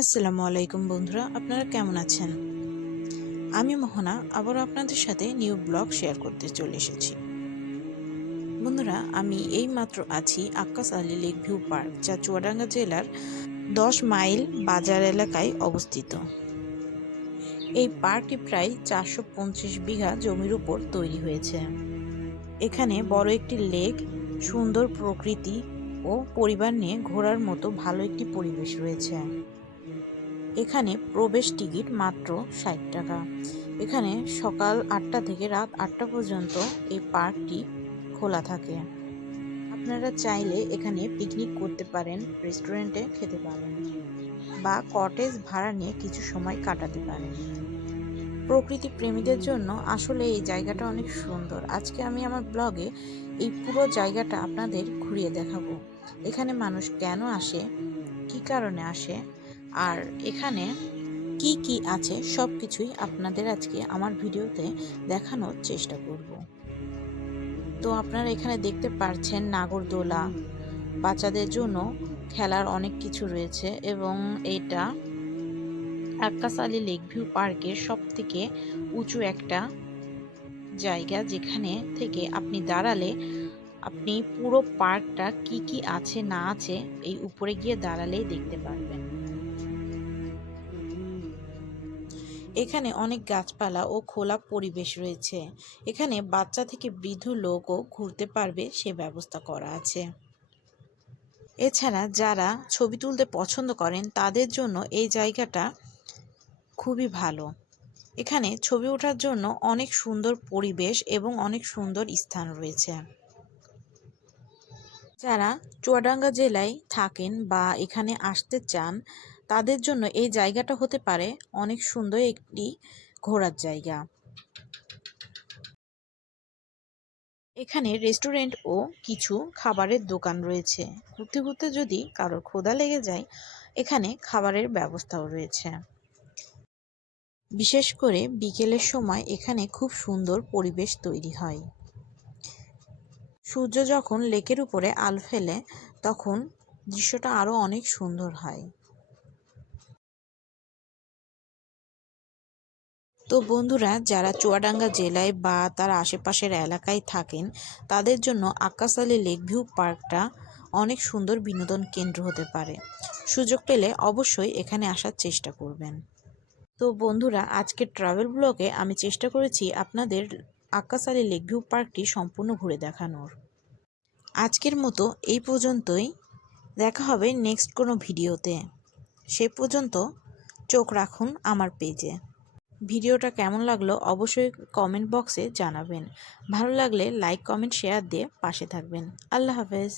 আসসালামু আলাইকুম বন্ধুরা, আপনারা কেমন আছেন? আমি মোহনা আবারও আপনাদের সাথে নিউ ব্লগ শেয়ার করতে চলে এসেছি। বন্ধুরা, আমি এইমাত্র আছি Akkas Ali lake view park, যা চুয়াডাঙ্গা জেলার 10 মাইল বাজার এলাকায় অবস্থিত। এই পার্কটি প্রায় 425 বিঘা জমির উপর তৈরি হয়েছে। এখানে বড় একটি লেক, সুন্দর প্রকৃতি ও পরিবার নিয়ে ঘোরার মতো ভালো একটি পরিবেশ রয়েছে। এখানে প্রবেশ টিকিট মাত্র 60 টাকা। এখানে সকাল 8টা থেকে রাত 8টা পর্যন্ত এই পার্কটি খোলা থাকে। আপনারা চাইলে এখানে পিকনিক করতে পারেন, রেস্টুরেন্টে খেতে পারেন বা কটেজ ভাড়া নিয়ে কিছু সময় কাটাতে পারেন। প্রকৃতি প্রেমীদের জন্য আসলে এই জায়গাটা অনেক সুন্দর। আজকে আমি আমার ব্লগে এই পুরো জায়গাটা আপনাদের ঘুরিয়ে দেখাবো। এখানে মানুষ কেন আসে, কী কারণে আসে, আর এখানে কি কি আছে সবকিছুই আপনাদের আজকে আমার ভিডিওতে দেখানোর চেষ্টা করব। তো আপনারা এখানে দেখতে পাচ্ছেন নাগরদোলা, বাচ্চাদের জন্য খেলার অনেক কিছু রয়েছে এবং এটা আক্কাস আলী লেক ভিউ পার্কের সবথেকে উঁচু একটা জায়গা, যেখানে থেকে আপনি দাঁড়ালে আপনি পুরো পার্কটা কি কি আছে না আছে এই উপরে গিয়ে দাঁড়ালেই দেখতে পারবেন। এখানে অনেক গাছপালা ও খোলা পরিবেশ রয়েছে। এখানে বাচ্চা থেকে বৃদ্ধ লোকও ঘুরতে পারবে সে ব্যবস্থা করা আছে। এছাড়া যারা ছবি তুলতে পছন্দ করেন তাদের জন্য এই জায়গাটা খুবই ভালো। এখানে ছবি ওঠার জন্য অনেক সুন্দর পরিবেশ এবং অনেক সুন্দর স্থান রয়েছে। যারা চুয়াডাঙ্গা জেলায় থাকেন বা এখানে আসতে চান তাদের জন্য এই জায়গাটা হতে পারে অনেক সুন্দর একটি ঘোরার জায়গা। এখানে রেস্টুরেন্ট ও কিছু খাবারের দোকান রয়েছে। ঘুরতে ঘুরতে যদি কারোর ক্ষুধা লেগে যায়, এখানে খাবারের ব্যবস্থাও রয়েছে। বিশেষ করে বিকেলের সময় এখানে খুব সুন্দর পরিবেশ তৈরি হয়। সূর্য যখন লেকের উপরে আলো ফেলে তখন দৃশ্যটা আরো অনেক সুন্দর হয়। তো বন্ধুরা, যারা চুয়াডাঙ্গা জেলায় বা তার আশেপাশের এলাকায় থাকেন তাদের জন্য আক্কাস আলী লেক ভিউ পার্কটা অনেক সুন্দর বিনোদন কেন্দ্র হতে পারে। সুযোগ পেলে অবশ্যই এখানে আসার চেষ্টা করবেন। তো বন্ধুরা, আজকের ট্রাভেল ব্লগে আমি চেষ্টা করেছি আপনাদের আক্কাস আলী লেক ভিউ পার্কটি সম্পূর্ণ ঘুরে দেখানোর। আজকের মতো এই পর্যন্তই। দেখা হবে নেক্সট কোনো ভিডিওতে। সে পর্যন্ত চোখ রাখুন আমার পেজে। ভিডিওটা কেমন লাগলো অবশ্যই কমেন্ট বক্সে জানাবেন। ভালো লাগলে লাইক, কমেন্ট, শেয়ার দিয়ে পাশে থাকবেন। আল্লাহ হাফেজ।